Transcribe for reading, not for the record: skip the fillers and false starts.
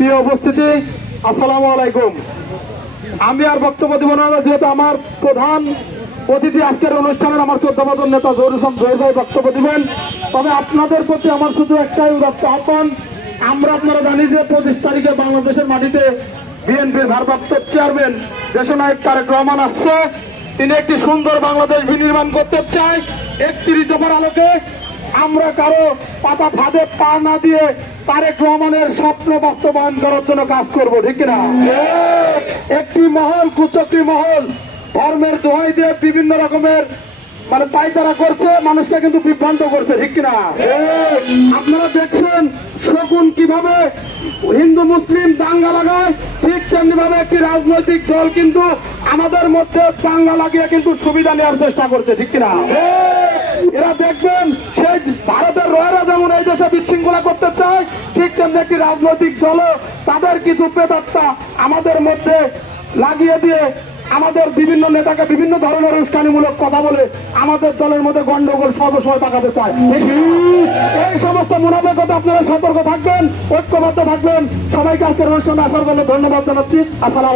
প্রিয় উপস্থিতি, আসসালামু আলাইকুম। আমি আর বক্তব্য দিব না, যেহেতু আমার প্রধান অতিথি আজকের অনুষ্ঠানের আমার 14 বছর নেতা জহুর হোসেন জহির ভাই বক্তব্য দিবেন। তবে আপনাদের প্রতি আমার শুধু একটাই উদাত্ত আহ্বান, আপনারা জানি যে 25 তারিখে বাংলাদেশের মাটিতে বিএনপির ভারপ্রাপ্ত চেয়ারম্যান দেশনায়ক তারেক রহমান আসছে। তিনি একটি সুন্দর বাংলাদেশ বিনির্মাণ করতে চায়। 31 দফার আলোকে আমরা কারো পাতা ফাঁদে পা না দিয়ে তারেক রহমানের স্বপ্ন বাস্তবায়ন করার জন্য কাজ করবো, ঠিক কিনা? একটি মহল, কুচক্রী মহল ধর্মের দোহাই দিয়ে বিভিন্ন রকমের পায়তারা করছে, মানুষকে কিন্তু বিভ্রান্ত করছে, ঠিক কিনা? আপনারা দেখছেন শকুন কিভাবে হিন্দু মুসলিম দাঙ্গা লাগায়, ঠিক তেমনি ভাবে একটি রাজনৈতিক দল কিন্তু আমাদের মধ্যে দাঙ্গা লাগিয়ে কিন্তু সুবিধা নেওয়ার চেষ্টা করছে, ঠিক কিনা? এরা দেখবেন সেই ভারতের রয়েরা যেমন এই দেশে বিশৃঙ্খলা করতে চায়, ঠিক তেমনি একটি রাজনৈতিক দল তাদের কিছু প্রেতাত্মা আমাদের মধ্যে লাগিয়ে দিয়ে আমাদের বিভিন্ন নেতাকে বিভিন্ন ধরনের উস্কানিমূলক কথা বলে আমাদের দলের মধ্যে গন্ডগোল সর্বসময় পাকাতে চায়। এই সমস্ত মুনাফেকতা আপনারা সতর্ক থাকবেন, ঐক্যবদ্ধ থাকবেন। সবাইকে আজকের অনুষ্ঠানে আসার জন্য ধন্যবাদ জানাচ্ছি। আসসালাম।